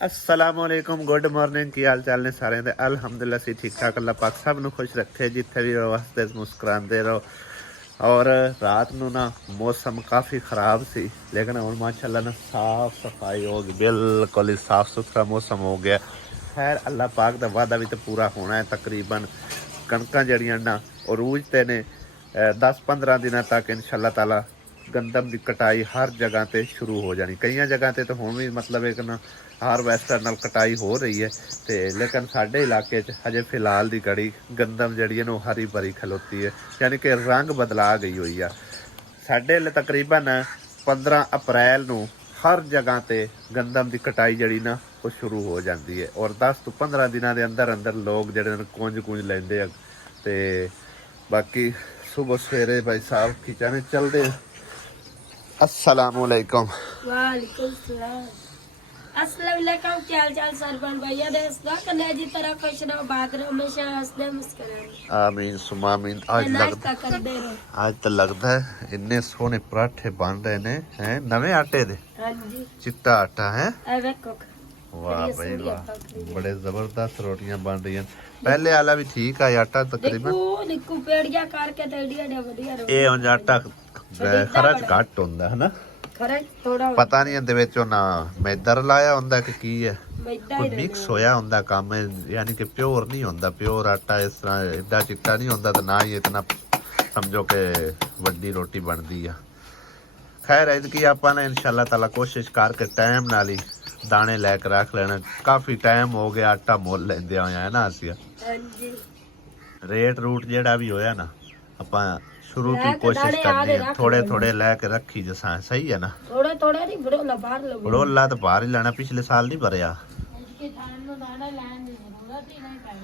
अस्सलामुअलैकुम good morning की हाल चाल ने सारे दे अलहमदुलिल्लाह सी ठीक ठाक अल्लाह पाक सब नू खुश रखे जिथे भी रहो हसते मुस्कुराते रहो। और रात नू ना मौसम काफ़ी ख़राब सी लेकिन हुण माशाअल्लाह ना साफ सफाई हो गई, बिल्कुल ही साफ सुथरा मौसम हो गया। खैर अल्लाह पाक दा वादा भी तो पूरा होना है। तकरीबन कणकां जड़ियां ना अरूज ते ने 10-15 दिनों तक इंशाअल्लाह ताला गंदम की कटाई हर जगह ते शुरू हो जानी। कई जगह ते तो हुण भी मतलब एक ना हारवैस्टर नाल कटाई हो रही है तो लेकिन साडे इलाके च हजे फिलहाल दी कड़ी गंदम जड़ी है हरी भरी खलोती है, यानी कि रंग बदला गई हुई है। साडे तकरीबन 15 अप्रैल नू हर जगह ते गंदम की कटाई जड़ी ना वो शुरू हो जाती है और 10 तो 15 दिनों के अंदर अंदर लोग जड़े कुंज लेंदे आ। ते बाकी सुबह सवेरे भाई साहब खिंचाने चलते। अस्सलामुअलैकुम। वालेकुम सलाम। अस्सलाम वालेकुम। क्या हाल चाल सरपंच भैया देश दा कन्या जी तरह खुश रहो, बात रहो, हमेशा हंसते मुस्कुराते। आमीन सुमा आमीन। आज तो लगता है इन्ने सोहने पराठे बन रहे ने हैं नवे आटे दे। हां जी चिट्टा आटा है। ए वेखो वाह भाई वाह, बड़े जबरदस्त रोटियां बन रही हैं। पहले वाला भी ठीक है आटा तकरीबन निक्कू पेड़िया करके ते एडिया बढ़िया रोटी ये उंज आटा खरच घट होंदा है ना, खरच थोड़ा पता नहीं ਇਹਦੇ ਵਿੱਚੋਂ ਨਾ ਮੈਦਾ ਲਾਇਆ ਹੁੰਦਾ ਕਿ ਕੀ ਹੈ, मैदा ਕੋਈ ही ਮਿਕਸ ਹੋਇਆ ਹੁੰਦਾ ਕੰਮ, यानी कि प्योर नहीं होता। प्योर आटा इस तरह इदा चिट्टा नहीं होता तो ना ही इतना समझो कि वड्डी रोटी बनती है। खैर ऐतकी ਆਪਾਂ ਨੇ इंशाअल्लाह ताला कोशिश करके टाइम नाल ही दाने लैके रख लेना। काफ़ी टाइम हो गया आटा मुल लेंदे होया है ना ਅਸੀਂ। ਹਾਂਜੀ रेट रूट ਜਿਹੜਾ भी होया ना ਆਪਾਂ शुरू की कोशिश करनी है थोड़े थोड़े लैके रखी जसा, सही है ना। थोड़े थोड़े नहीं बड़ोला बाहर लो, बड़ोला तो बाहर ही लेना, पिछले साल नहीं भरया।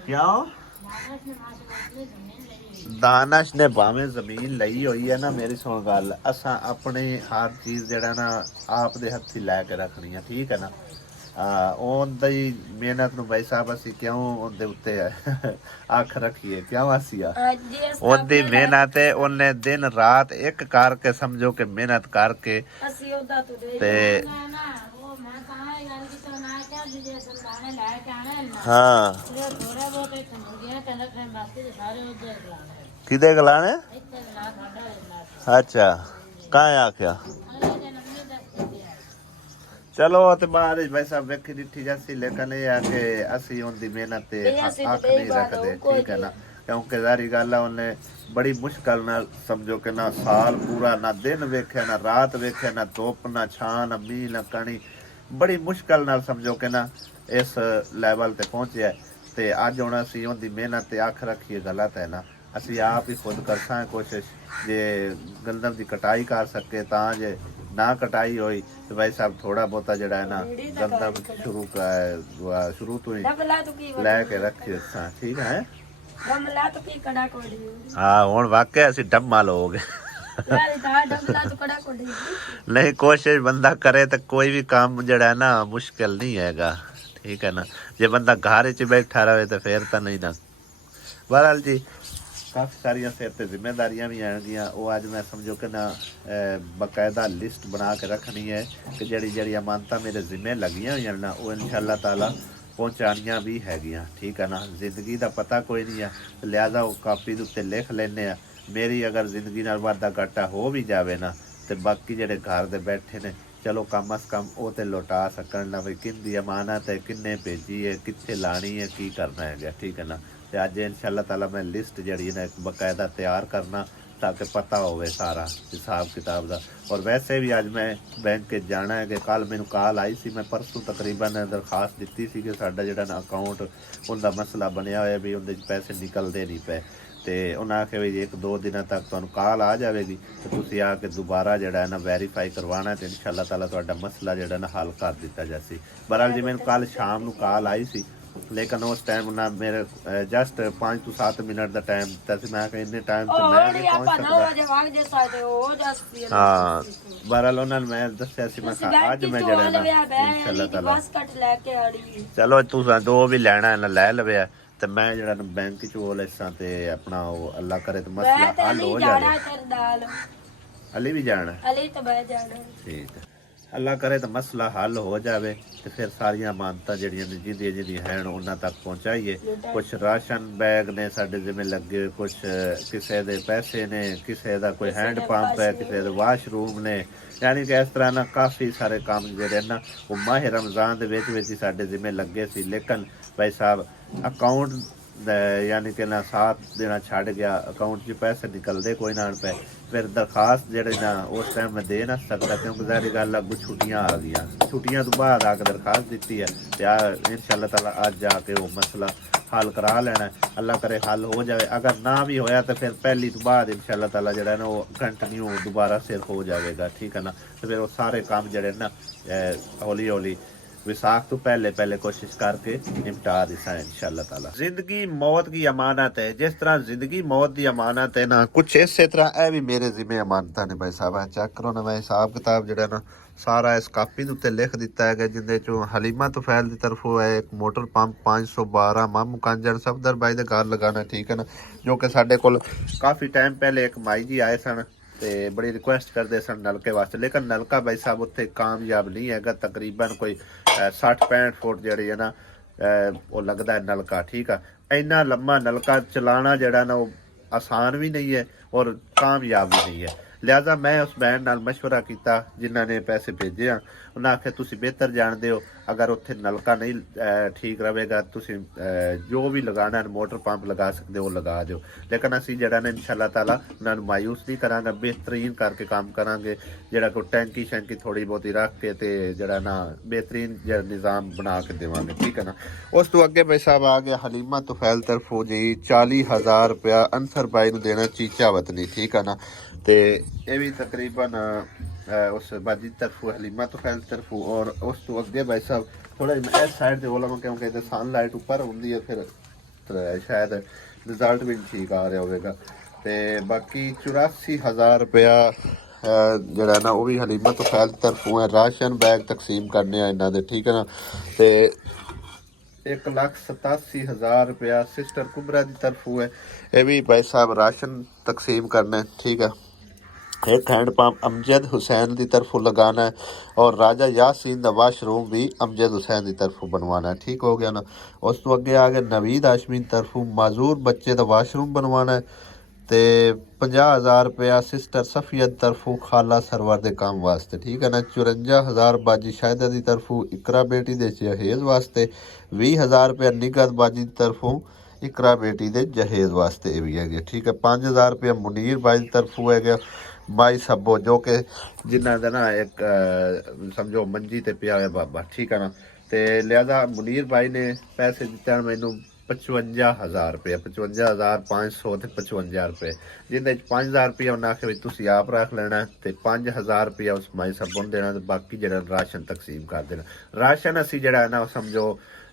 क्यों? दानश ने भावें जमीन लई हुई है ना, मेरी सुन गल, असा अपनी हर चीज जड़ा ना आप दे हथी लैके रखनी है, ठीक है ना। ਉਹਦੀ ਮਿਹਨਤ ਨੂੰ ਭਾਈ ਸਾਹਿਬ ਅਸੀਂ ਕਿਉਂ ਉਹਦੇ ਉੱਤੇ ਅੱਖ ਰੱਖੀਏ, ਕਿਉਂ ਅਸੀਂ ਉਹਦੀ ਮਿਹਨਤ ਹੈ। ਉਹਨੇ ਦਿਨ ਰਾਤ ਇੱਕ ਕਰਕੇ ਸਮਝੋ ਕਿ ਮਿਹਨਤ ਕਰਕੇ ਤੇ ਹਾਂ ਕਿਦੇ ਗਲਾਣੇ। ਅੱਛਾ ਕਾਹ ਆਖਿਆ चलो तो बाद भाई साहब वेखी डिठी जैसी, लेकिन ये है कि असी उनकी मेहनत ते अख नहीं रखते, ठीक है ना। क्योंकि जारी गल है उन्हें बड़ी मुश्किल ना समझो कि ना साल पूरा ना दिन वेखे ना रात वेखे ना धुप ना छां ना मीह ना कणी, बड़ी मुश्किल नाल समझो कि ना इस लैवल ते पहुंचे। ते अज हुण असी उनकी मेहनत ते अख रखिए गलत है ना। असी आप ही खुद कर सा कोशिश जे गंदम की कटाई कर सके तां जे ना कटाई हुई तो भाई साहब थोड़ा बहुता जड़ा है ना गंदम शुरू तो ही लैके रखिए, ठीक है। हाँ हुण वाकई असी डम्मा लोग नहीं, कोशिश बंदा करे तो कोई भी काम जड़ा है ना मुश्किल नहीं हैगा, ठीक है ना। जे बंदा घर च बैठा रहे तो फिर तो नहीं ना। बहरहाल जी काफ़ी सारिया सिर ते जिम्मेदारियां भी आएंगियां, वो अज मैं समझो कि ना बाकायदा लिस्ट बना के रखनी है कि जड़ी जड़ी अमानतां मेरे जिम्मे लगियां हुई ना वो इंशाअल्लाह ताला पहुँचानियां भी हैगियां, ठीक है ना। जिंदगी का पता कोई नहीं है, लिहाजा वो कापी दे उत्ते लिख लेने आ। मेरी अगर जिंदगी नाल वाधा घाटा हो भी जाए ना तो बाकी जेडे घर दे बैठे ने चलो कम अज कम वो तो लौटा सकन ना, भाई किन दी अमानत है, किन्ने भेजी है, कित्थे लानी है, की करना है, ठीक है ना। तो अज इंशाअल्लाह ताला मैं लिस्ट जड़ी ना एक बकायदा तैयार करना ताकि पता होवे सारा हिसाब किताब का। और वैसे भी अज मैं बैंक के जाना है कि कल मैनू कॉल आई सी, मैं परसों तकरीबन दरखास्त दी सी कि साडा जिहड़ा ना अकाउंट उनका मसला बनया होया भी उनके पैसे निकलते नहीं पे। तो उन्हें आखे भी 1-2 दिनों तक तुहानू कॉल आ जाएगी तो तुसीं आके दोबारा जिहड़ा है ना वैरीफाई करवाना तो इंशाअल्लाह ताला तुहाडा मसला जिहड़ा ना हल कर दिता जासी। बहरहाल जी मैनू कल शाम नू कॉल आई सी लेकिन उस टाइम ना मेरे just 5 to 7 minute the time ਦਿੱਤਾ ਸੀ। ਮੈਂ ਕਿਹਾ ਇੰਨੇ ਟਾਈਮ ਤੇ ਮੈਂ ਨਹੀਂ ਪਹੁੰਚ ਸਕਦਾ। ਹਾਂ ਬਹਰਾਲ ਉਹਨਾਂ ਨੇ ਮੈਂ ਦੱਸਿਆ ਸੀ, ਮੈਂ ਕਿਹਾ ਅੱਜ ਮੈਂ ਜਿਹੜਾ ਨਾ ਇਨਸ਼ਾਅੱਲਾ ਤਾਲਾ ਚਲੋ ਤੁਸੀਂ ਦੋ ਵੀ ਲੈਣਾ ਨਾ ਲੈ ਲਵੇ ਤੇ ਮੈਂ ਜਿਹੜਾ ਨਾ ਬੈਂਕ ਚ ਉਹ ਲੈਸਾਂ ਤੇ ਆਪਣਾ ਉਹ ਅੱਲਾ ਕਰੇ ਤੇ ਮਸਲਾ ਹੱਲ ਹੋ ਜਾਵੇ। ਅਲੀ ਵੀ ਜਾਣਾ? ਅਲੀ ਤਾਂ ਮੈਂ ਜਾਣਾ। ਠੀਕ ਹੈ, ਅੱਲਾ ਕਰੇ ਤਾਂ ਮਸਲਾ ਹੱਲ ਹੋ ਜਾਵੇ ਤੇ ਫਿਰ ਸਾਰੀਆਂ ਮਾਨਤਾਂ ਜਿਹੜੀਆਂ ਜਿਹਦੀਆਂ ਹਨ ਉਹਨਾਂ ਤੱਕ ਪਹੁੰਚਾਈਏ। ਕੁਛ ਰਾਸ਼ਨ ਬੈਗ ਨੇ ਸਾਡੇ ਜਿਵੇਂ ਲੱਗੇ, ਕੁਛ ਕਿਸੇ ਦੇ ਪੈਸੇ ਨੇ, ਕਿਸੇ ਦਾ ਕੋਈ ਹੈਂਡ ਪੰਪ ਹੈ, ਕਿਸੇ ਦੇ ਵਾਸ਼ਰੂਮ ਨੇ, ਯਾਨੀ ਕਿ ਇਸ ਤਰ੍ਹਾਂ ਨਾ ਕਾਫੀ ਸਾਰੇ ਕੰਮ ਜਿਹੜੇ ਨਾ ਉਹ ਮਾਹ ਰਮਜ਼ਾਨ ਦੇ ਵਿੱਚ ਹੀ ਸਾਡੇ ਜਿਵੇਂ ਲੱਗੇ ਸੀ। ਲੇਕਿਨ ਭਾਈ ਸਾਹਿਬ ਅਕਾਊਂਟ यानी कि ना साथ देना छड़ गया, अकाउंट च पैसे निकलते कोई ना पे, फिर दरखास्त जेह्ड़े ना उस टाइम मैं दे ना सकदा क्योंकि ज़ाहिर गल अग्गों छुट्टियां आ गई, छुट्टियां तो बाद आके दरखास्त दी है तो इंशाअल्लाह ताला अज जाके वो मसला हल करा लेना। अल्लाह करे हल हो जाए, अगर ना भी होया तो फिर पहली तो बाद इंशाअल्लाह ताला जेह्ड़ा ना वो कंटिन्यू दोबारा सिर हो जाएगा। ठीक है ना, तो फिर वो सारे काम जेह्ड़े ना हौली हौली विसाख तो पहले पहले कोशिश करके निपटा दिसा इंशाअल्लाह ताला। जिंदगी मौत की अमानत है, जिस तरह जिंदगी मौत की अमानत है ना, कुछ इस तरह ए भी मेरे जिम्मे अमानत ने भाई साहब। चेक करो ना, मैं हिसाब किताब जो ना सारा इस कापी उत्ते लिख दिता है जिंदे चो हलीमा तुफैल की तरफों है एक मोटर पंप 512 मामू कांजन सफदर भाई दे घर लगाना। ठीक है ना, जो कि साडे कोल काफ़ी टाइम पहले एक माई जी आए सन ਤੇ ਬੜੀ ਰਿਕੁਐਸਟ ਕਰਦੇ ਸਨ ਨਲਕੇ ਵਾਸਤੇ, ਲੇਕਿਨ ਨਲਕਾ ਭਾਈ ਸਾਹਿਬ ਉੱਥੇ ਕਾਮਯਾਬ ਨਹੀਂ ਹੈਗਾ। ਤਕਰੀਬਨ ਕੋਈ 60-65 ਫੁੱਟ ਜਿਹੜੀ ਹੈ ਨਾ ਉਹ ਲੱਗਦਾ ਨਲਕਾ। ਠੀਕ ਆ, ਇੰਨਾ ਲੰਮਾ ਨਲਕਾ ਚਲਾਉਣਾ ਜਿਹੜਾ ਨਾ ਉਹ ਆਸਾਨ ਵੀ ਨਹੀਂ ਹੈ ਔਰ ਕਾਮਯਾਬ ਵੀ ਨਹੀਂ ਹੈ। ਲਿਹਾਜ਼ਾ ਮੈਂ ਉਸ ਬੈਂਡ ਨਾਲ ਮਸ਼ਵਰਾ ਕੀਤਾ ਜਿਨ੍ਹਾਂ ਨੇ ਪੈਸੇ ਭੇਜੇ ਆ, ਉਹਨਾਂ ਆਖਿਆ ਤੁਸੀਂ ਬਿਹਤਰ ਜਾਣਦੇ ਹੋ, ਅਗਰ ਉੱਥੇ ਨਲਕਾ ਨਹੀਂ ਠੀਕ ਰਹੇਗਾ ਤੁਸੀਂ ਜੋ ਵੀ ਲਗਾਉਣਾ ਮੋਟਰ ਪੰਪ ਲਗਾ ਸਕਦੇ ਹੋ ਲਗਾ ਦਿਓ। ਲੇਕਿਨ ਅਸੀਂ ਜਿਹੜਾ ਨਾ ਇਨਸ਼ਾਅੱਲਾ ਤਾਲਾ ਉਹਨਾਂ ਨੂੰ ਮਾਯੂਸ ਨਹੀਂ ਕਰਾਂਗੇ, ਬਿਹਤਰੀਨ ਕਰਕੇ ਕੰਮ ਕਰਾਂਗੇ। ਜਿਹੜਾ ਕੋਈ ਟੈਂਕੀ ਸ਼ੈਂਕੀ ਥੋੜੀ ਬਹੁਤੀ ਰੱਖ ਕੇ ਤੇ ਜਿਹੜਾ ਨਾ ਬਿਹਤਰੀਨ ਜਿਹੜਾ ਨਿਜ਼ਾਮ ਬਣਾ ਕੇ ਦੇਵਾਂਗੇ। ਠੀਕ ਹੈ ਨਾ, ਉਸ ਤੋਂ ਅੱਗੇ ਭਾਈ ਸਾਹਿਬ ਆ ਗਿਆ ਹਲੀਮਾ ਤੁਫੈਲ ਤਰਫੋਂ ਜੀ 40,000 ਰੁਪਇਆ ਅਨਸਰ ਭਾਈ ਨੂੰ ਦੇਣਾ ਚੀਚਾ ਵਤਨੀ। ਠੀਕ ਹੈ ਨਾ, ਤੇ ਇਹ ਵੀ ਤਕਰੀਬਨ उस बाजी तरफों हलीमा तो फैल तरफों और उस तो अगे भाई साहब थोड़ा इस साइड से बोला क्योंकि सनलाइट उपर होंगी है फिर शायद रिजल्ट भी ठीक आ रहा होगा। तो बाकी 84,000 रुपया जरा ना वो भी हलीमा तो फैल तरफों है, राशन बैग तकसीम करने इन्हों के। ठीक है ना, तो 1,87,000 रुपया सिस्टर कुबरा की तरफों है, ये भी भाई साहब राशन तकसीम करना है। ठीक है, एक हैंड पंप अमजद हुसैन की तरफों लगाना है और राजा यासीन का वाशरूम भी अमजद हुसैन की तरफों बनवाना है। ठीक हो गया ना, उस तो अगे आ गया नवीद हाशमी की तरफों माजूर बच्चे का वाशरूम बनवाना है। तो 50,000 रुपया सिस्टर सफियत तरफों खाला सरवर के काम वास्ते। ठीक है ना, 54,000 बाजी शाहिदा की तरफों इकरा बेटी के जहेज वास्ते, 20,000 रुपया निगत बाजी की तरफों इकरा बेटी के जहेज वास्ते भी है। ठीक है, 5,000 रुपया मुनीर बाई की तरफों है माई सब्बो जो कि जिन्हों का ना एक समझो मंजी ते पिया हुआ बाबा। ठीक है ना, तो लिहाजा मुनीर भाई ने पैसे दिते मैनू 55,000 रुपया, 55,500 ते 55 रुपये, जिन्हें 5,000 रुपया उन्हें आखे भी तुम आप रख लेना तो 5,000 रुपया उस माई सब्बो ने देना, तो बाकी जो राशन तकसीम कर देना। राशन असी जरा ना समझो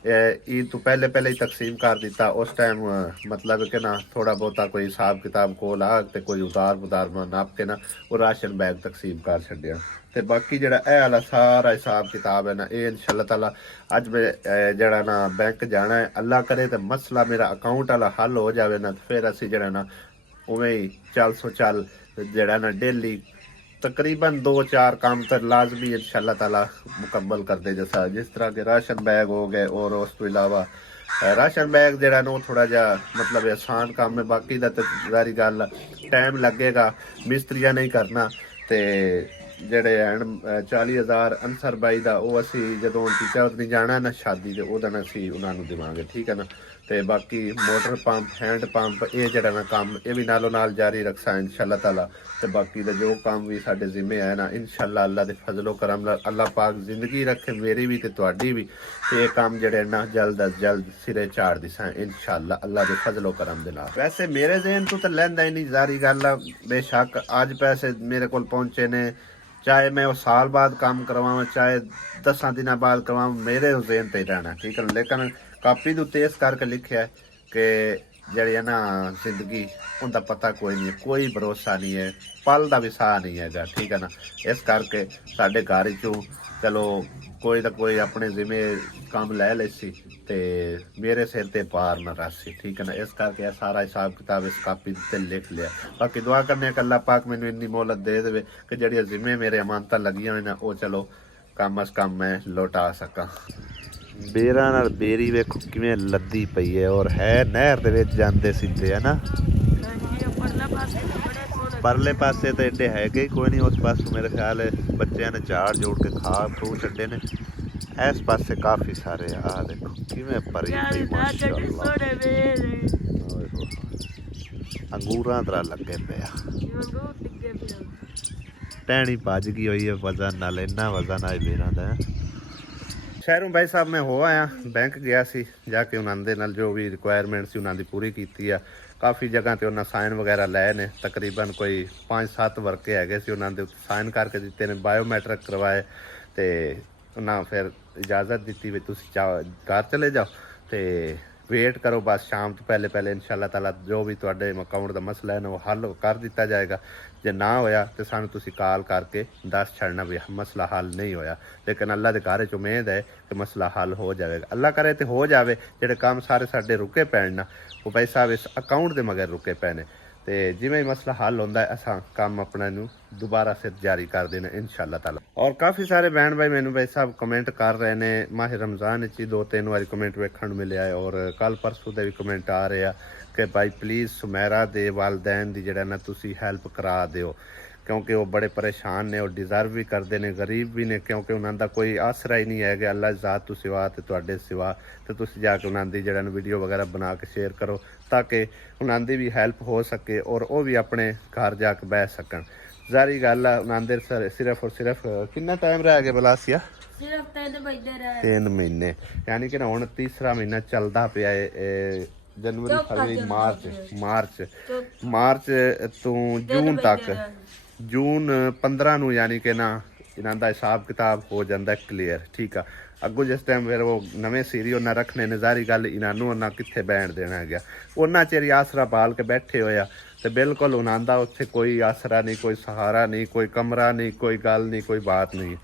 ईद तो पहले पहले ही तकसीम कर दिता। उस टाइम मतलब कि ना थोड़ा बहुता कोई हिसाब किताब को ला ते कोई उतार बुतार नाप के ना वो राशन बैग तकसीम कर छड्डिया। ते बाकी जड़ा ए वाला सारा हिसाब किताब है ना ये इंशाअल्लाह ताला अज मैं जड़ा ना बैंक जाना है, अल्लाह करे तो मसला मेरा अकाउंट वाला हल हो जाए ना, तो फिर असी जड़ा ना उवें ही चल जड़ा ना डेली तकरीबन 2-4 काम तो लाजमी इंशाअल्लाह ताला मुकम्मल कर दे, जैसा जिस तरह के राशन बैग हो गए और उस तो इलावा राशन बैग जरा नो थोड़ा जा मतलब आसान काम है, बाकी का तो सारी गल टाइम लगेगा, मिस्त्रियां नहीं करना। तो ਜਿਹੜੇ ਹਨ 40,000 ਅਨਸਰ ਬਾਈ ਦਾ ਉਹ ਅਸੀਂ ਜਦੋਂ ਟੀਚਾ ਉਤਨੀ ਜਾਣਾ ਨਾ ਸ਼ਾਦੀ ਤੇ ਉਹਦਾ ਨਾ ਅਸੀਂ ਉਹਨਾਂ ਨੂੰ ਦੇਵਾਂਗੇ। ਠੀਕ ਹੈ ਨਾ, ਤੇ ਬਾਕੀ ਮੋਟਰ ਪੰਪ ਹੈਂਡ ਪੰਪ ਇਹ ਜਿਹੜਾ ਨਾ ਕੰਮ ਇਹ ਵੀ ਨਾਲੋਂ ਨਾਲ ਜਾਰੀ ਰੱਖਾਂ ਇਨਸ਼ਾਅੱਲਾ ਤਾਲਾ। ਤੇ ਬਾਕੀ ਦਾ ਜੋ ਕੰਮ ਵੀ ਸਾਡੇ ਜ਼ਿੰਮੇ ਹੈ ਨਾ ਇਨਸ਼ਾਅੱਲਾ ਅੱਲਾ ਦੇ ਫਜ਼ਲੋ ਕਰਮ ਨਾਲ ਅੱਲਾ ਪਾਕ ਜ਼ਿੰਦਗੀ ਰੱਖੇ ਮੇਰੀ ਵੀ ਤੇ ਤੁਹਾਡੀ ਵੀ, ਤੇ ਇਹ ਕੰਮ ਜਿਹੜੇ ਨਾ ਜਲਦ ਅਜ਼ ਜਲਦ ਸਿਰੇ ਝਾੜ ਦਿਸਾਂ ਇਨਸ਼ਾਅੱਲਾ ਅੱਲਾ ਦੇ ਫਜ਼ਲੋ ਕਰਮ ਦੇ ਨਾਲ। ਵੈਸੇ ਮੇਰੇ ਜ਼ਿਹਨ ਤੋਂ ਤਾਂ ਲੈਂਦਾ ਹੀ ਨਹੀਂ, ਜ਼ਾਰੀ ਗੱਲ ਆ ਬੇਸ਼ੱਕ ਅੱਜ ਪੈਸੇ ਮੇਰੇ ਕੋਲ पहुंचे ने, चाहे मैं वो साल बाद काम करवाऊँ चाहे 10 दिनों बाद करवाऊँ, मेरे जेन पे रहना। ठीक है, लेकिन ਕਾਪੀ ਦੇ ਉੱਤੇ ਇਸ ਕਰਕੇ ਲਿਖਿਆ ਕਿ ਜਿਹੜੀ ਹੈ ਨਾ ਜ਼ਿੰਦਗੀ ਉਹਦਾ ਪਤਾ ਕੋਈ ਨਹੀਂ, ਕੋਈ ਭਰੋਸਾ ਨਹੀਂ ਹੈ, ਪਲ ਦਾ ਵੀ ਸਾਹ ਨਹੀਂ ਹੈਗਾ, ਠੀਕ ਹੈ ਨਾ। ਇਸ ਕਰਕੇ ਸਾਡੇ ਘਰ ਚੋਂ ਚਲੋ ਕੋਈ ਨਾ ਕੋਈ ਆਪਣੇ ਜਿਵੇਂ ਕੰਮ ਲੈ ਲੈ ਸੀ ਤੇ ਮੇਰੇ ਸਿਰ ਤੇ ਪਾਰ ਨਾ ਰਾਸੀ, ਠੀਕ ਹੈ ਨਾ। ਇਸ ਕਰਕੇ ਇਹ ਸਾਰਾ ਹਿਸਾਬ ਕਿਤਾਬ ਇਸ ਕਾਪੀ ਤੇ ਲਿਖ ਲਿਆ। ਬਾਕੀ ਦੁਆ ਕਰਨੇ ਕਿ ਅੱਲਾਹ ਪਾਕ ਮੈਨੂੰ ਇੰਨੀ ਮੌਲਤ ਦੇ ਦੇਵੇ ਕਿ ਜਿਹੜੀਆਂ ਜਿਵੇਂ ਮੇਰੇ ਅਮਾਨਤਾਂ ਲੱਗੀਆਂ ਹੋਈਆਂ ਉਹ ਚਲੋ ਕਮ ਅਜ਼ ਕਮ ਮੈਂ ਲੌਟਾ ਸਕਾਂ। ਬੇਰਾਂ ਨਾਲ ਬੇਰੀ ਵੇਖੋ ਕਿਵੇਂ ਲੱਦੀ ਪਈ ਹੈ, ਔਰ ਹੈ ਨਹਿਰ ਦੇ ਵਿੱਚ ਜਾਂਦੇ ਸਿੱਧੇ, ਹੈ ਨਾ। ਪਰਲੇ ਪਾਸੇ ਤਾਂ ਏਡੇ ਹੈਗੇ ਕੋਈ ਨਹੀਂ, ਉਸ ਪਾਸੇ ਮੇਰੇ ਖਿਆਲ ਹੈ ਬੱਚਿਆਂ ਨੇ ਝਾੜ ਜੋੜ ਕੇ ਖਾ ਖੂ ਛੱਡੇ ਨੇ। ਇਸ ਪਾਸੇ ਕਾਫੀ ਸਾਰੇ ਆ ਦੇਖੋ ਕਿਵੇਂ ਭਰੀ ਪਈ ਮਾਸ਼ਾਅੱਲਾ, ਅੰਗੂਰਾਂ ਤਰ੍ਹਾਂ ਲੱਗੇ ਪਿਆ। ਟਹਿਣੀ ਭੱਜ ਗਈ ਹੋਈ ਹੈ ਵਜ਼ਨ ਨਾਲ, ਇੰਨਾ ਵਜ਼ਨ ਆਏ ਬੇਰਾਂ ਦਾ। ਸ਼ਹਿਰੋਂ ਭਾਈ ਸਾਹਿਬ ਮੈਂ ਹੋ ਆਇਆ, ਬੈਂਕ ਗਿਆ ਸੀ, ਜਾ ਕੇ ਉਹਨਾਂ ਦੇ ਨਾਲ ਜੋ ਵੀ ਰਿਕੁਆਇਰਮੈਂਟ ਸੀ ਉਹਨਾਂ ਦੀ ਪੂਰੀ ਕੀਤੀ ਆ। ਕਾਫੀ ਜਗ੍ਹਾ ਤੇ ਉਹਨਾਂ ਸਾਈਨ ਵਗੈਰਾ ਲਏ ਨੇ, ਤਕਰੀਬਨ ਕੋਈ 5-7 ਵਰਕੇ ਹੈਗੇ ਸੀ, ਉਹਨਾਂ ਦੇ ਸਾਈਨ ਕਰਕੇ ਦਿੱਤੇ ਨੇ, ਬਾਇਓਮੈਟ੍ਰਿਕ ਕਰਵਾਏ ਤੇ ਉਹਨਾਂ ਫਿਰ ਇਜਾਜ਼ਤ ਦਿੱਤੀ ਵੀ ਤੁਸੀਂ ਘਰ ਚਲੇ ਜਾਓ ਤੇ ਵੇਟ ਕਰੋ ਬਸ ਸ਼ਾਮ ਤੋਂ ਪਹਿਲੇ ਇਨਸ਼ਾਅੱਲਾ ਤਾਲਾ ਜੋ ਵੀ ਤੁਹਾਡੇ ਅਕਾਊਂਟ ਦਾ ਮਸਲਾ ਹੈ ਨਾ ਉਹ ਹੱਲ ਕਰ ਦਿੱਤਾ ਜਾਏਗਾ। ਜੇ ਨਾ ਹੋਇਆ ਤੇ ਸਾਨੂੰ ਤੁਸੀਂ ਕਾਲ ਕਰਕੇ ਦੱਸ ਛੱਡਣਾ ਵੀ ਮਸਲਾ ਹੱਲ ਨਹੀਂ ਹੋਇਆ, ਲੇਕਿਨ ਅੱਲਾ ਦੇ ਘਰ 'ਚ ਉਮੀਦ ਹੈ ਕਿ ਮਸਲਾ ਹੱਲ ਹੋ ਜਾਵੇਗਾ। ਅੱਲਾ ਕਰੇ ਤੇ ਹੋ ਜਾਵੇ। ਜਿਹੜੇ ਕੰਮ ਸਾਰੇ ਸਾਡੇ ਰੁਕੇ ਪੈਣ ਨਾ ਉਹ ਭਾਈ ਸਾਹਿਬ ਇਸ ਅਕਾਊਂਟ ਦੇ ਮਗਰ ਰੁਕੇ ਪਏ ਨੇ, ਤੇ ਜਿਵੇਂ ਹੀ ਮਸਲਾ ਹੱਲ ਹੁੰਦਾ ਹੈ ਅਸਾਂ ਕੰਮ ਆਪਣਾ ਨੂੰ ਦੁਬਾਰਾ ਫਿਰ ਜਾਰੀ ਕਰ ਦੇਣਾ ਇਨਸ਼ਾਅੱਲਾ ਤਾਲਾ। ਔਰ ਕਾਫੀ ਸਾਰੇ ਬਹਿਣ ਭਾਈ ਮੈਨੂੰ ਭਾਈ ਸਾਹਿਬ ਕਮੈਂਟ ਕਰ ਰਹੇ ਨੇ, ਮਾਹ ਰਮਜ਼ਾਨ ਵਿੱਚ 2-3 ਵਾਰੀ ਕਮੈਂਟ ਵੇਖਣ ਨੂੰ ਮਿਲਿਆ ਹੈ, ਔਰ ਕੱਲ ਪਰਸੋਂ ਦੇ ਵੀ ਕਮੈਂਟ ਆ ਰਹੇ ਆ ਕਿ ਭਾਈ ਪਲੀਜ਼ ਸੁਮੈਰਾ ਦੇ ਵਾਲਦੈਨ ਦੀ ਜਿਹੜਾ ਨਾ ਤੁਸੀਂ ਹੈਲਪ ਕਰਾ ਦਿਓ, ਕਿਉਂਕਿ ਉਹ ਬੜੇ ਪਰੇਸ਼ਾਨ ਨੇ, ਉਹ ਡਿਜ਼ਰਵ ਵੀ ਕਰਦੇ ਨੇ, ਗਰੀਬ ਵੀ ਨੇ, ਕਿਉਂਕਿ ਉਹਨਾਂ ਦਾ ਕੋਈ ਆਸਰਾ ਹੀ ਨਹੀਂ ਹੈਗਾ ਅੱਲਾ ਜ਼ਾਤ ਤੋਂ ਸਿਵਾ ਤੇ ਤੁਹਾਡੇ ਸਿਵਾ। ਤੇ ਤੁਸੀਂ ਜਾ ਕੇ ਉਹਨਾਂ ਦੀ ਜਿਹੜਾ ਵੀਡੀਓ ਵਗੈਰਾ ਬਣਾ ਕੇ ਸ਼ੇਅਰ ਕਰੋ ਤਾਂ ਕਿ ਉਹਨਾਂ ਦੀ ਵੀ ਹੈਲਪ ਹੋ ਸਕੇ ਔਰ ਉਹ ਵੀ ਆਪਣੇ ਘਰ ਜਾ ਕੇ ਬਹਿ ਸਕਣ। ਜ਼ਾਰੀ ਗੱਲ ਆ ਉਹਨਾਂ ਦੇ ਸਿਰਫ ਔਰ ਸਿਰਫ ਕਿੰਨਾ ਟਾਈਮ ਰਹਿ ਗਿਆ ਬਲਾਸੀਆ? ਸਿਰਫ 3 ਮਹੀਨੇ, ਯਾਨੀ ਕਿ ਹੁਣ ਤੀਸਰਾ ਮਹੀਨਾ ਚੱਲਦਾ ਪਿਆ ਹੈ। जनवरी फरवरी मार्च तो जून तक, जून 15 ਨੂੰ ਯਾਨੀ ਕਿ ਨਾ ਇਹਨਾਂ ਦਾ ਹਿਸਾਬ ਕਿਤਾਬ ਹੋ ਜਾਂਦਾ ਕਲੀਅਰ, ਠੀਕ ਆ। ਅੱਗੋਂ ਜਿਸ ਟਾਈਮ ਫਿਰ ਉਹ ਨਵੇਂ ਸੀਰੀ ਉਹਨਾਂ ਰੱਖਣੇ ਨੇ, ਜ਼ਾਰੀ ਗੱਲ ਇਹਨਾਂ ਨੂੰ ਉਹਨਾਂ ਕਿੱਥੇ ਬੈਠ ਦੇਣਾ ਗਿਆ। ਉਹਨਾਂ ਚਿਰ ਆਸਰਾ ਪਾਲ ਕੇ ਬੈਠੇ ਹੋਇਆ ਤੇ ਬਿਲਕੁਲ ਉਹਨਾਂ ਦਾ ਉੱਥੇ ਕੋਈ ਆਸਰਾ ਨਹੀਂ, ਕੋਈ ਸਹਾਰਾ ਨਹੀਂ, ਕੋਈ ਕਮਰਾ ਨਹੀਂ, ਕੋਈ ਗੱਲ ਨਹੀਂ, ਕੋਈ ਬਾਤ ਨਹੀਂ।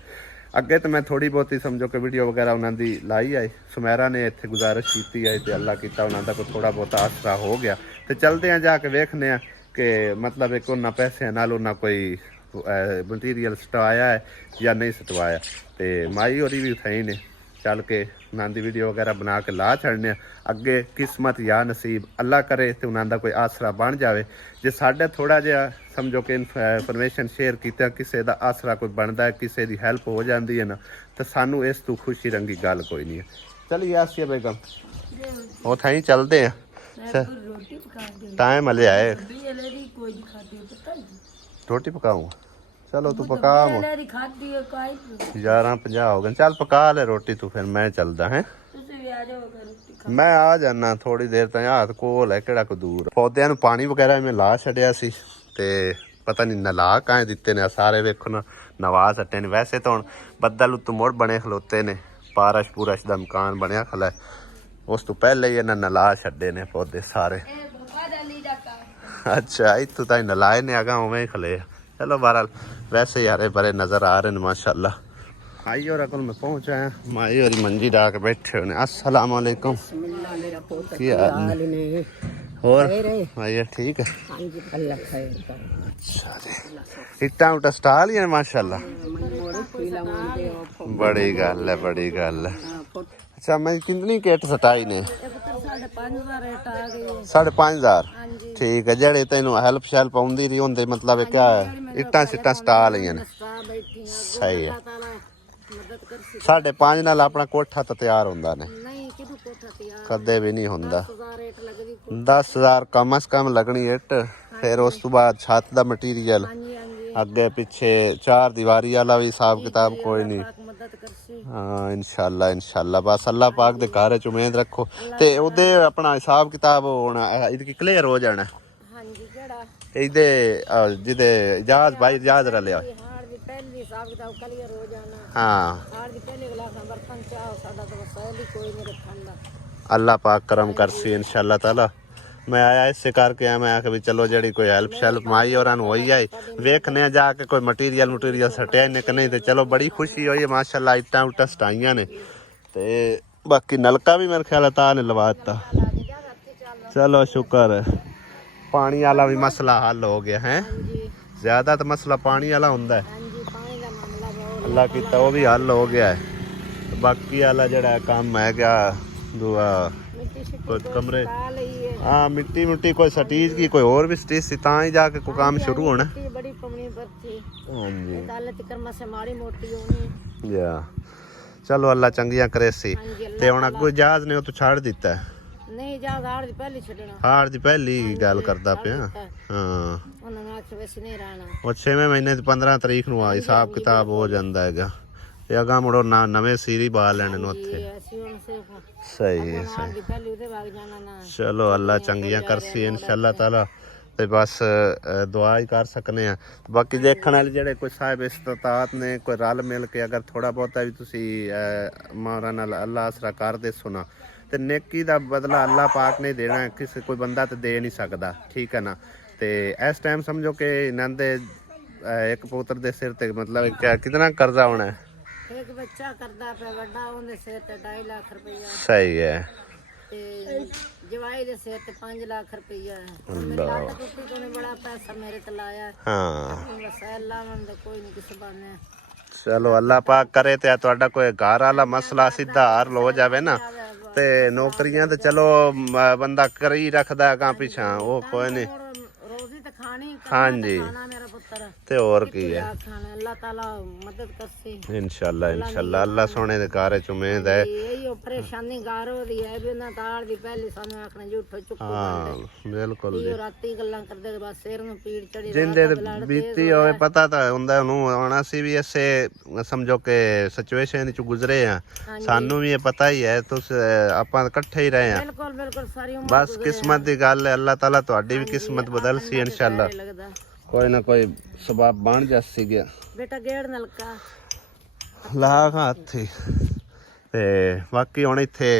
ਅੱਗੇ ਤਾਂ ਮੈਂ ਥੋੜੀ ਬਹੁਤੀ ਸਮਝੋ ਕਿ ਵੀਡੀਓ ਵਗੈਰਾ ਉਹਨਾਂ ਦੀ ਲਾਈ ਆਏ, ਸੁਮੈਰਾ ਨੇ ਇੱਥੇ ਗੁਜ਼ਾਰਿਸ਼ ਕੀਤੀ ਹੈ ਤੇ ਅੱਲਾ ਕੀਤਾ ਉਹਨਾਂ ਦਾ ਕੋਈ ਥੋੜਾ ਬਹੁਤਾ ਆਸਰਾ ਹੋ ਗਿਆ। ਤੇ ਚਲਦੇ ਆ ਜਾ ਕੇ ਵੇਖਦੇ ਆ ਕਿ ਮਤਲਬ ਇੱਕ ਉਹਨਾਂ ਪੈਸਿਆਂ ਨਾਲ ਉਹਨਾਂ ਕੋਈ ਮਟੀਰੀਅਲ ਸਟਵਾਇਆ ਹੈ ਜਾਂ ਨਹੀਂ ਸਟਵਾਇਆ। ਤੇ ਮਾਈ ਹੋਰੀ ਵੀ ਉਠਾਈ ਨੇ, ਚੱਲ ਕੇ ਉਹਨਾਂ ਦੀ ਵੀਡੀਓ ਵਗੈਰਾ ਬਣਾ ਕੇ ਲਾ ਛੱਡਨੇ ਆ। ਅੱਗੇ ਕਿਸਮਤ ਜਾਂ ਨਸੀਬ ਅੱਲਾ ਕਰੇ ਤੇ ਉਹਨਾਂ ਦਾ ਕੋਈ ਆਸਰਾ ਬਣ ਜਾਵੇ। ਜੇ ਸਾਡਾ ਥੋੜਾ ਜਿਹਾ ਸਮਝੋ ਕਿ ਇਨਫੋਰਮੇਸ਼ਨ ਸ਼ੇਅਰ ਕੀਤਾ, ਕਿਸੇ ਦਾ ਆਸਰਾ ਕੋਈ ਬਣਦਾ ਹੈ, ਕਿਸੇ ਦੀ ਹੈਲਪ ਹੋ ਜਾਂਦੀ ਹੈ ਨਾ, ਤਾਂ ਸਾਨੂੰ ਇਸ ਤੋਂ ਖੁਸ਼ੀ ਰੰਗੀ ਗੱਲ ਕੋਈ ਨਹੀਂ ਹੈ। ਚਲੀਏ ਆਸੀਆ ਬੇਗਮ ਉੱਥੇ ਹੀ ਚੱਲਦੇ ਆ, ਟਾਈਮ ਹਲੇ ਆਏ। रोटी पकाऊँ? चलो तू पका। 11:50 हो गए, चल पका ले रोटी तू, फिर मैं चलदा है। मैं आ जाना थोड़ी देर तक, हाथ कोल है किहड़ा कोई दूर। पौधे नूं पानी वगैरह मैं ला छड़िया सी ते पता नहीं नला काहे दिते ने सारे, वेखो ना नवा सट्टे ने। वैसे तो हुण बदल उत्तों मुड़ बने खलोते ने, पारश पूरश दा मकान बनया खला, उस तो पहले ही इन्हां नला छड्डे ने पौधे सारे। अच्छा इतों ताई नलाए ने, आगा उवें ही खले। चलो बहरहाल वैसे यारे बड़े नज़र आ रहे हैं माशाल्लाह। आई और अकल में पहुँच आया, माई और मंजी डा के बैठे हुए। अस्सलाम वालेकुम, और भैया ठीक है? अच्छा जी, इट्टा उट्टा स्टाल ही है माशाल्लाह, बड़ी गल है, बड़ी गल है। अच्छा मैं कितनी किट सटाई ने? 5,500। ठीक है, जेड़े तेन हैल्प शैल्प आउंदी रही होंदे, मतलब क्या इट्टां शिट्टां स्टाल ही ने? सही है। 5.5 नाल अपना कोठा तो तैयार होंदा ने? कदे भी नहीं होंदा। 10,000 कम से कम लगनी इट, फिर उस तो बाद छत दा मटीरियल, अगे पिछे 4 दीवारी वाला भी हिसाब किताब कोई नहीं। हाँ इंशाल्लाह इंशाल्लाह, बस अल्लाह पाक दे घर च उम्मीद रखो ते ओदे अपना हिसाब किताब होना इहदी क्लियर हो जाना। हां जी केड़ा इहदे जिदे इजाज भाई इजाज रलिया हां दी पहली हिसाब किताब क्लियर हो जाना। हां हां दी पहली क्लास नंबर 5 साडा तो वसाइल ही कोई नहीं रखंदा। अल्लाह पाक करम करसी इंशाल्लाह ताला। मैं आया इससे करके आया, मैं आके भी चलो जड़ी कोई हेल्प शैल्प माई और हो ही जाए, वेखने जाके कोई मटीरियल सटिया इन्हें कि नहीं, तो चलो बड़ी खुशी हुई है माशाल्लाह। इट्टां उट्टां सटाइयां ने ते बाकी नलका भी मेरे ख्याल ता ने लवा दिता। चलो शुक्र है, पानी वाला भी मसला हल हो गया है। ज्यादा तो मसला पानी वाला हुंदा है, अल्लाह कीता वो भी हल हो गया है। बाकी वाला जड़ा काम है क्या दुआ कोई कमरे, हाँ मिट्टी मुट्टी कोई सटीज की कोई और भी सटीज सी तां ही जाके कोई काम शुरू होना। बड़ी कमी पर थी हाँ जी दालत कर्मा से माड़ी मोटी होनी या चलो अल्लाह चंगियां करे सी। ते हुण अगो जहाज ने तो छाड़ दिता है, नहीं जहाज हाड़ दी पहली छड़ना, हाड़ दी पहली गल करदा पिया। हाँ उन्होंने आखे वैसे नहीं रहना, और 6वें महीने ਦੀ 15 तरीक ਨੂੰ ਆ ਹਿਸਾਬ ਕਿਤਾਬ ਹੋ ਜਾਂਦਾ ਹੈਗਾ ਤੇ ਅਗਾ ਮੁੜੋ ਨਾ ਨਵੇਂ ਸੀਰੀ ਬਾ ਲੈਣ ਨੂੰ ਉੱਥੇ। ਸਹੀ ਹੈ ਸਹੀ। ਚਲੋ ਅੱਲਾ ਚੰਗੀਆਂ ਕਰਸੀ ਇਨਸ਼ਾਅੱਲਾ ਤਾਲਾ ਤੇ ਬਸ ਦੁਆ ਹੀ ਕਰ ਸਕਨੇ ਆ। ਬਾਕੀ ਦੇਖਣ ਵਾਲੇ ਜਿਹੜੇ ਕੋਈ ਸਾਹਿਬ ਇਸਤਾਤ ਨੇ ਕੋਈ ਰਲ ਮਿਲ ਕੇ ਅਗਰ ਥੋੜਾ ਬਹੁਤਾ ਵੀ ਤੁਸੀਂ ਮਾਰਾ ਨਾਲ ਅੱਲਾ ਆਸਰਾ ਕਰਦੇ ਸੁਣਾ ਤੇ ਨੇਕੀ ਦਾ ਬਦਲਾ ਅੱਲਾ ਪਾਕ ਨੇ ਦੇਣਾ, ਕਿਸੇ ਕੋਈ ਬੰਦਾ ਤੇ ਦੇ ਨਹੀਂ ਸਕਦਾ, ਠੀਕ ਹੈ ਨਾ। ਤੇ ਇਸ ਟਾਈਮ ਸਮਝੋ ਕਿ ਇਹਨਾਂ ਦੇ ਇੱਕ ਪੁੱਤਰ ਦੇ ਸਿਰ ਤੇ ਮਤਲਬ ਕਿੰਨਾ ਕਰਜ਼ਾ ਹੋਣਾ ਹੈ। एक बच्चा करदा पे बड़ा ओंदे सिर ते 2.5 लाख रुपया, सही है। ते जवाई दे सिर ते 5 लाख रुपया है। मेरा टुट्टी तो ने बड़ा पैसा मेरे ते लाया। हाँ वसाइल लावन दे कोई नहीं किस बाने। चलो अल्लाह पाक करे ते ਤੁਹਾਡਾ ਕੋਈ ਘਰ ਵਾਲਾ ਮਸਲਾ ਸਿੱਧਾ ਹੱਲ ਹੋ ਜਾਵੇ ਨਾ ਤੇ ਨੌਕਰੀਆਂ ਤੇ ਚਲੋ ਬੰਦਾ ਕਰ ਹੀ ਰੱਖਦਾ ਅਗਾਂ ਪਿਛਾਂ, ਉਹ ਕੋਈ ਨਹੀਂ रोजी तो खानी हाँ जी खाना मेरा पुत्र ते और की है। खाना अल्लाह ताला मदद करसी इंशाल्लाह इंशाल्लाह अल्लाह सोने दे घर च उम्मीद है। यही परेशानी गारो दी है भी ना ताड़ दी पहले सानू आखने झूठो चुप हाँ बिल्कुल जी। राती गल्लां करदे बस सिर ਨੂੰ ਪੀੜ ਚੜੀ ਜਿੰਦੇ ਬੀਤੀ ਹੋਵੇ ਪਤਾ ਤਾਂ ਹੁੰਦਾ ਉਹਨੂੰ। ਹੁਣ ਅਸੀਂ ਵੀ ਇਸੇ ਸਮਝੋ ਕਿ ਸਿਚੁਏਸ਼ਨ ਚ ਗੁਜ਼ਰੇ ਆ, ਸਾਨੂੰ ਵੀ ਇਹ ਪਤਾ ਹੀ ਹੈ, ਤੁਸੀਂ ਆਪਾਂ ਇਕੱਠੇ ਹੀ ਰਹੇ ਆ। ਬਿਲਕੁਲ ਬਿਲਕੁਲ ਸਾਰੀ ਉਮਰ ਬਸ ਕਿਸਮਤ ਦੀ ਗੱਲ ਹੈ, ਅੱਲਾਹ ਤਾਲਾ ਤੁਹਾਡੀ ਵੀ ਕਿਸਮਤ ਬਦਲ ਸੀ ਇਨਸ਼ਾਅੱਲਾ, ਕੋਈ ਨਾ ਕੋਈ ਸਬਬ ਬਣ ਜਾਸੀ ਗਿਆ। ਬੇਟਾ ਗੇੜ ਨਲਕਾ ਲਾਗ ਹੱਥੀ ਤੇ ਬਾਕੀ ਹੁਣ ਇੱਥੇ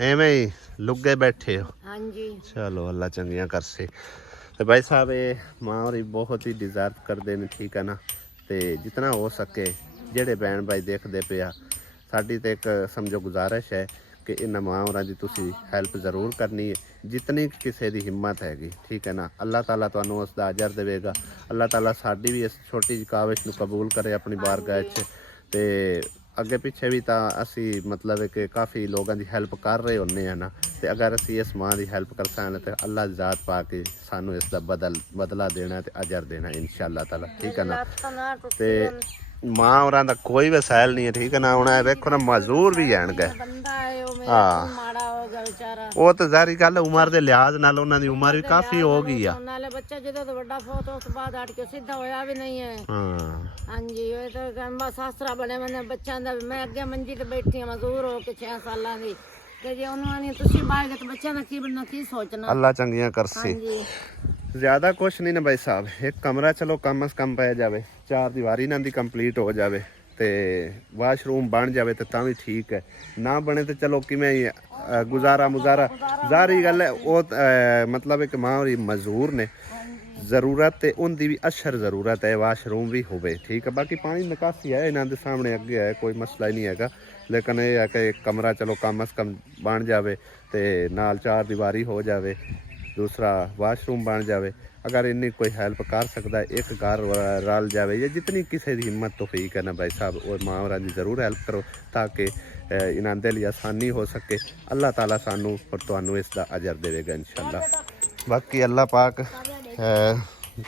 ਐਵੇਂ ਹੀ ਲੁੱਗੇ ਬੈਠੇ ਹੋ। ਹਾਂਜੀ ਚਲੋ ਅੱਲਾ ਚੰਗੀਆਂ ਕਰਸੇ। ਤੇ ਭਾਈ ਸਾਹਿਬ ਇਹ ਮਾਂ ਹੋਰੀ ਬਹੁਤ ਹੀ ਡਿਜ਼ਰਵ ਕਰਦੇ ਨੇ, ਠੀਕ ਹੈ ਨਾ। ਤੇ ਜਿਤਨਾ ਹੋ ਸਕੇ ਜਿਹੜੇ ਭੈਣ ਭਾਈ ਦੇਖਦੇ ਪਿਆ, ਸਾਡੀ ਤੇ ਇੱਕ ਸਮਝੋ ਗੁਜ਼ਾਰਿਸ਼ ਹੈ ਕਿ ਇਹਨਾਂ ਮਾਂ ਹੋਰਾਂ ਦੀ ਤੁਸੀਂ ਹੈਲਪ ਜ਼ਰੂਰ ਕਰਨੀ ਹੈ, ਜਿਤਨੀ ਕਿਸੇ ਦੀ ਹਿੰਮਤ ਹੈਗੀ, ਠੀਕ ਹੈ ਨਾ। ਅੱਲਾਹ ਤਾਲਾ ਤੁਹਾਨੂੰ ਉਸ ਦਾ ਅਜਰ ਦੇਵੇਗਾ। ਅੱਲਾਹ ਤਾਲਾ ਸਾਡੀ ਵੀ ਇਸ ਛੋਟੀ ਜਿਹੀ ਕਾਵਿਸ਼ ਨੂੰ ਕਬੂਲ ਕਰੇ ਆਪਣੀ ਬਾਰਗਾਹ 'ਚ। ਤੇ ਅੱਗੇ ਪਿੱਛੇ ਵੀ ਤਾਂ ਅਸੀਂ ਮਤਲਬ ਕਿ ਕਾਫੀ ਲੋਕਾਂ ਦੀ ਹੈਲਪ ਕਰ ਰਹੇ ਹੁੰਦੇ ਆ ਨਾ, ਤੇ ਅਗਰ ਅਸੀਂ ਇਸ ਮਾਂ ਦੀ ਹੈਲਪ ਕਰ ਸਕਦੇ ਤੇ ਅੱਲਾਹ ਦੀ ਜ਼ਾਤ ਪਾ ਕੇ ਸਾਨੂੰ ਇਸ ਦਾ ਬਦਲਾ ਦੇਣਾ ਤੇ ਅਜਰ ਦੇਣਾ ਇਨਸ਼ਾਅੱਲਾ ਤਾਲਾ, ਠੀਕ ਹੈ ਨਾ। ਤੇ ਮਾਂ ਹੋਰਾਂ ਦਾ ਕੋਈ ਵਸਾਇਲ ਨਹੀਂ ਹੈ, ਠੀਕ ਹੈ ਨਾ। ਹੁਣ ਵੇਖੋ ਨਾ ਮਜ਼ਦੂਰ ਵੀ ਆਣਗੇ, ਉਹ ਤਾਂ ਜ਼ਾਰੀ ਗੱਲ ਉਮਰ ਦੇ ਲਿਹਾਜ਼ ਨਾਲ ਉਹਨਾਂ ਦੀ ਉਮਰ ਵੀ ਕਾਫੀ ਹੋ ਗਈ ਆ। ਨਾਲੇ ਬੱਚਾ ਜਦੋਂ ਤੋਂ ਵੱਡਾ ਫੋਟ ਉਸ ਤੋਂ ਬਾਅਦ ਹਟ ਕੇ ਸਿੱਧਾ ਹੋਇਆ ਵੀ ਨਹੀਂ ਹੈ। ਹਾਂਜੀ ਉਹ ਤਾਂ ਕਹਿੰਦਾ ਸਾਸਰਾ ਬਣੇ ਮੈਨੇ ਬੱਚਿਆਂ ਦਾ। ਮੈਂ ਅੱਗੇ ਮੰਜੀ ਤੇ ਬੈਠੀ ਆ ਮਜ਼ਦੂਰ ਹੋ ਕੇ 6 ਸਾਲਾਂ ਦੀ, ਤੇ ਜੇ ਉਹਨਾਂ ਨੇ ਤੁਸੀਂ ਬਾਹਰ ਤੇ ਬੱਚਿਆਂ ਦਾ ਕੀ ਬਣਨਾ, ਕੀ ਸੋਚਣਾ। ਅੱਲਾ ਚੰਗੀਆਂ ਕਰਸੀ। ਜ਼ਿਆਦਾ ਕੁਛ ਨਹੀਂ ਨਾ ਭਾਈ ਸਾਹਿਬ, ਇੱਕ ਕਮਰਾ ਚਲੋ ਕਮ ਸ ਕਮ ਪੈ ਜਾਵੇ, 4 ਦੀਵਾਰੀ ਨਾਲ ਦੀ ਕੰਪਲੀਟ ਹੋ ਜਾਵੇ ਤੇ ਵਾਸ਼ਰੂਮ ਬਣ ਜਾਵੇ ਤੇ ਤਾਂ ਵੀ ਠੀਕ ਹੈ। ਨਾ ਬਣੇ ਤੇ ਚਲੋ ਕਿਵੇਂ ਗੁਜ਼ਾਰਾ ਮੁਜ਼ਾਰਾ ਜ਼ਾਰੀ ਗੱਲ ਹੈ। ਉਹ ਮਤਲਬ ਇੱਕ ਮਾਂ ਹੋਰੀ ਮਜ਼ਦੂਰ ਨੇ, ਜ਼ਰੂਰਤ ਹੈ ਉਹਦੀ ਵੀ ਅਸ਼ਰ ਜ਼ਰੂਰਤ ਹੈ, ਵਾਸ਼ਰੂਮ ਵੀ ਹੋਵੇ, ਠੀਕ ਹੈ। ਬਾਕੀ ਪਾਣੀ ਨਿਕਾਸੀ ਹੈ ਇਹਨਾਂ ਦੇ ਸਾਹਮਣੇ ਅੱਗੇ ਹੈ, ਕੋਈ ਮਸਲਾ ਹੀ ਨਹੀਂ ਹੈਗਾ। ਲੇਕਿਨ ਇਹ ਹੈ ਕਿ ਇੱਕ ਕਮਰਾ ਚਲੋ ਕਮ ਸ ਕਮ ਬਣ ਜਾਵੇ ਤੇ ਨਾਲ 4 ਦੀਵਾਰੀ ਹੋ ਜਾਵੇ, ਦੂਸਰਾ ਵਾਸ਼ਰੂਮ ਬਣ ਜਾਵੇ। ਅਗਰ ਇੰਨੀ ਕੋਈ ਹੈਲਪ ਕਰ ਸਕਦਾ, ਇੱਕ ਘਰ ਰਲ ਜਾਵੇ ਜਾਂ ਜਿਤਨੀ ਕਿਸੇ ਦੀ ਹਿੰਮਤ ਤੌਫੀਕ ਹੈ ਨਾ ਭਾਈ ਸਾਹਿਬ, ਉਹ ਮਾਂ ਹੋਰਾਂ ਦੀ ਜ਼ਰੂਰ ਹੈਲਪ ਕਰੋ ਤਾਂ ਕਿ ਇਹਨਾਂ ਦੇ ਲਈ ਆਸਾਨੀ ਹੋ ਸਕੇ। ਅੱਲਾਹ ਤਾਲਾ ਸਾਨੂੰ ਔਰ ਤੁਹਾਨੂੰ ਇਸ ਦਾ ਅਜਰ ਦੇਵੇਗਾ ਇਨਸ਼ਾਅੱਲਾ। ਬਾਕੀ ਅੱਲਾਹ ਪਾਕ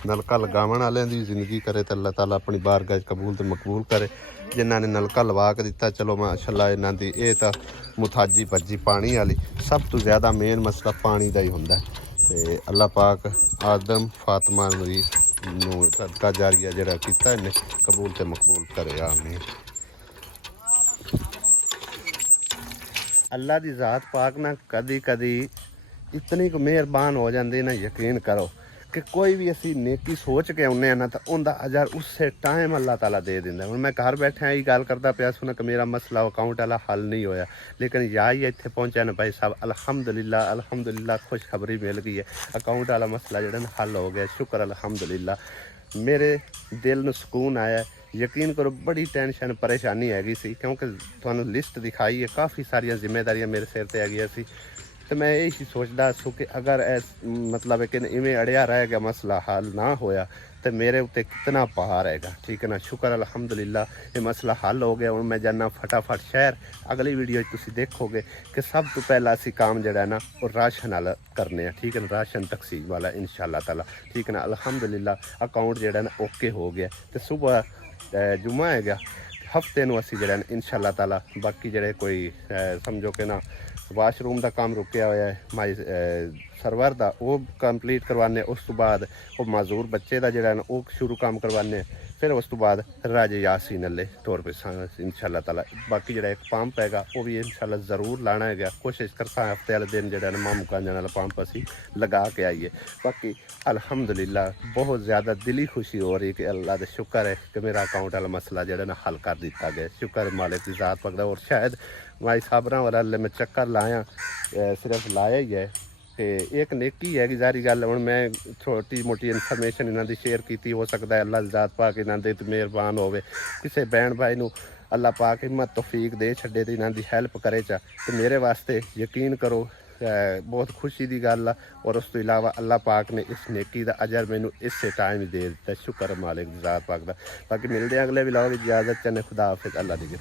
ਨਲਕਾ ਲਗਾਉਣ ਵਾਲਿਆਂ ਦੀ ਜ਼ਿੰਦਗੀ ਕਰੇ ਤਾਂ ਅੱਲਾਹ ਤਾਲਾ ਆਪਣੀ ਬਾਰਗਾਹ 'ਚ ਕਬੂਲ ਤੇ ਮਕਬੂਲ ਕਰੇ। ਜਿਨ੍ਹਾਂ ਨੇ ਨਲਕਾ ਲਵਾ ਕੇ ਦਿੱਤਾ ਚਲੋ ਮਾਸ਼ਾਅੱਲਾ ਇਹਨਾਂ ਦੀ ਇਹ ਤਾਂ ਮੁਤਾਜੀ ਭੱਜੀ ਪਾਣੀ ਵਾਲੀ, ਸਭ ਤੋਂ ਜ਼ਿਆਦਾ ਮੇਨ ਮਸਲਾ ਪਾਣੀ ਦਾ ਹੀ ਹੁੰਦਾ। ਤੇ ਅੱਲਾਹ ਪਾਕ ਆਦਮ ਫਾਤਮਾ ਨੂੰ ਸਦਕਾ ਜਾਰੀਆ ਜਿਹੜਾ ਕੀਤਾ ਇਹਨੇ ਕਬੂਲ ਤੇ ਮਕਬੂਲ ਕਰੇ, ਆਮੀਨ। ਅੱਲਾਹ ਦੀ ਜ਼ਾਤ ਪਾਕ ਨਾ ਕਦੀ ਕਦੀ ਇਤਨੀ ਕੁ ਮਿਹਰਬਾਨ ਹੋ ਜਾਂਦੀ ਨਾ, ਯਕੀਨ ਕਰੋ ਕਿ ਕੋਈ ਵੀ ਅਸੀਂ ਨੇਕੀ ਸੋਚ ਕੇ ਆਉਂਦੇ ਆ ਨਾ ਤਾਂ ਉਹਦਾ ਅਜਰ ਉਸੇ ਟਾਈਮ ਅੱਲਾਹ ਤਾਲਾ ਦੇ ਦਿੰਦਾ। ਹੁਣ ਮੈਂ ਘਰ ਬੈਠਿਆ ਹੀ ਗੱਲ ਕਰਦਾ ਪਿਆ ਸੁਣਾ ਕਿ ਮੇਰਾ ਮਸਲਾ ਅਕਾਊਂਟ ਵਾਲਾ ਹੱਲ ਨਹੀਂ ਹੋਇਆ, ਲੇਕਿਨ ਯਾ ਹੀ ਇੱਥੇ ਪਹੁੰਚਿਆ ਨਾ ਭਾਈ ਸਾਹਿਬ, ਅਲਹਮਦੁਲਿਲਾ ਖੁਸ਼ਖਬਰੀ ਮਿਲ ਗਈ ਹੈ, ਅਕਾਊਂਟ ਵਾਲਾ ਮਸਲਾ ਜਿਹੜਾ ਨਾ ਹੱਲ ਹੋ ਗਿਆ, ਸ਼ੁਕਰ ਅਲਹਮਦੁਲਿਲਾ। ਮੇਰੇ ਦਿਲ ਨੂੰ ਸਕੂਨ ਆਇਆ। ਯਕੀਨ ਕਰੋ ਬੜੀ ਟੈਨਸ਼ਨ ਪਰੇਸ਼ਾਨੀ ਹੈਗੀ ਸੀ, ਕਿਉਂਕਿ ਤੁਹਾਨੂੰ ਲਿਸਟ ਦਿਖਾਈ ਹੈ, ਕਾਫੀ ਸਾਰੀਆਂ ਜ਼ਿੰਮੇਵਾਰੀਆਂ ਮੇਰੇ ਸਿਰ ਤੇ ਹੈਗੀਆਂ ਸੀ। ਤੇ ਮੈਂ ਇਹ ਹੀ ਸੋਚਦਾ ਸੂ ਕਿ ਅਗਰ ਇਸ ਮਤਲਬ ਹੈ ਕਿ ਇਵੇਂ ਅੜਿਆ ਰਹਿ ਗਿਆ, ਮਸਲਾ ਹੱਲ ਨਾ ਹੋਇਆ ਤੇ ਮੇਰੇ ਉੱਤੇ ਕਿਤਨਾ ਭਾਰ ਹੈਗਾ। ਠੀਕ ਹੈ ਨਾ, ਸ਼ੁਕਰ ਅਲਹਮਦੁਲਿਲਾ ਇਹ ਮਸਲਾ ਹੱਲ ਹੋ ਗਿਆ। ਹੁਣ ਮੈਂ ਜਾਣਾ ਫਟਾਫਟ ਸ਼ਹਿਰ। ਅਗਲੀ ਵੀਡੀਓ 'ਚ ਤੁਸੀਂ ਦੇਖੋਗੇ ਕਿ ਸਭ ਤੋਂ ਪਹਿਲਾਂ ਅਸੀਂ ਕੰਮ ਜਿਹੜਾ ਨਾ ਉਹ ਰਾਸ਼ਨ ਵਾਲਾ ਕਰਨੇ ਆ। ਠੀਕ ਹੈ ਨਾ, ਰਾਸ਼ਨ ਤਕਸੀਮ ਵਾਲਾ ਇਨਸ਼ਾਅੱਲਾ ਤਾਲਾ। ਠੀਕ ਹੈ ਨਾ, ਅਲਹਮਦੁਲਿਲਾ ਅਕਾਊਂਟ ਜਿਹੜਾ ਨਾ ਓਕੇ ਹੋ ਗਿਆ। ਤੇ ਸੁਬਹ ਜੁਮਾ ਹੈਗਾ, ਹਫਤੇ ਨੂੰ ਅਸੀਂ ਜਿਹੜਾ ਇਨਸ਼ਾਅੱਲਾ ਤਾਲਾ ਬਾਕੀ ਜਿਹੜੇ ਕੋਈ ਸਮਝੋ ਕਿ ਨਾ ਵਾਸ਼ਰੂਮ ਦਾ ਕੰਮ ਰੁਕਿਆ ਹੋਇਆ ਹੈ ਮਾਈ ਸਰਵਰ ਦਾ, ਉਹ ਕੰਪਲੀਟ ਕਰਵਾਉਂਦੇ। ਉਸ ਤੋਂ ਬਾਅਦ ਉਹ ਮਾਜ਼ੂਰ ਬੱਚੇ ਦਾ ਜਿਹੜਾ ਨਾ ਉਹ ਸ਼ੁਰੂ ਕੰਮ ਕਰਵਾਉਂਦੇ। ਫਿਰ ਉਸ ਤੋਂ ਬਾਅਦ ਰਾਜੇ ਯਾਸੀਨ ਵਾਲੇ ਤੌਰ पे ਇਨਸ਼ਾਅੱਲਾ ਤਾਲਾ ਬਾਕੀ ਜਿਹੜਾ ਇੱਕ ਪੰਪ ਹੈਗਾ ਉਹ ਵੀ ਇਨਸ਼ਾਅੱਲਾ ਜ਼ਰੂਰ ਲਾਣਾ ਹੈਗਾ। ਕੋਸ਼ਿਸ਼ ਕਰਦਾ ਹਫਤੇ ਵਾਲੇ ਦਿਨ ਜਿਹੜਾ ਨਾ ਮਾਮੂ ਕਾਂਜਣ ਵਾਲਾ ਪੰਪ ਅਸੀਂ ਲਗਾ ਕੇ ਆਈਏ। ਬਾਕੀ ਅਲਹਮਦੁਲਿਲਾ ਬਹੁਤ ਜ਼ਿਆਦਾ ਦਿਲੀ ਖੁਸ਼ੀ ਹੋ ਰਹੀ ਕਿ ਅੱਲਾ ਦਾ ਸ਼ੁਕਰ ਹੈ ਕਿ ਮੇਰਾ ਅਕਾਊਂਟ ਵਾਲਾ ਮਸਲਾ ਜਿਹੜਾ ਨਾ ਹੱਲ ਕਰ ਦਿੱਤਾ ਗਿਆ। ਸ਼ੁਕਰ मालिक की ज़ात पकड़ा। और शायद माई साबरा वाला मैं चक्कर लाया सिर्फ लाया ही है ਤੇ ਇੱਕ ਨੇਕੀ ਹੈਗੀ ਜ਼ਾਰੀ ਗੱਲ। ਹੁਣ ਮੈਂ ਛੋਟੀ ਮੋਟੀ ਇਨਫੋਰਮੇਸ਼ਨ ਇਹਨਾਂ ਦੀ ਸ਼ੇਅਰ ਕੀਤੀ, ਹੋ ਸਕਦਾ ਹੈ ਅੱਲਾ ਜ਼ਾਤ ਪਾਕ ਇਹਨਾਂ ਦੇ ਤੇ ਮਿਹਰਬਾਨ ਹੋਵੇ, ਕਿਸੇ ਭੈਣ ਭਾਈ ਨੂੰ ਅੱਲਾ ਪਾਕ ਹਿੰਮਤ ਤੌਫੀਕ ਦੇ ਛੱਡੇ ਤੇ ਇਹਨਾਂ ਦੀ ਹੈਲਪ ਕਰੇ ਚਾ ਤੇ ਮੇਰੇ ਵਾਸਤੇ ਯਕੀਨ ਕਰੋ ਬਹੁਤ ਖੁਸ਼ੀ ਦੀ ਗੱਲ ਆ। ਔਰ ਉਸ ਤੋਂ ਇਲਾਵਾ ਅੱਲਾ ਪਾਕ ਨੇ ਇਸ ਨੇਕੀ ਦਾ ਅਜਰ ਮੈਨੂੰ ਇਸੇ ਟਾਈਮ ਹੀ ਦੇ ਦਿੱਤਾ। ਸ਼ੁਕਰ ਮਾਲਿਕ ਜ਼ਾਤ ਪਾਕ ਦਾ। ਬਾਕੀ ਮਿਲਦੇ ਅਗਲੇ ਵਲੌਗ। ਇਜਾਜ਼ਤ ਚਾਹਨੇ, खुदा हाफिज़, अल्लाह दी।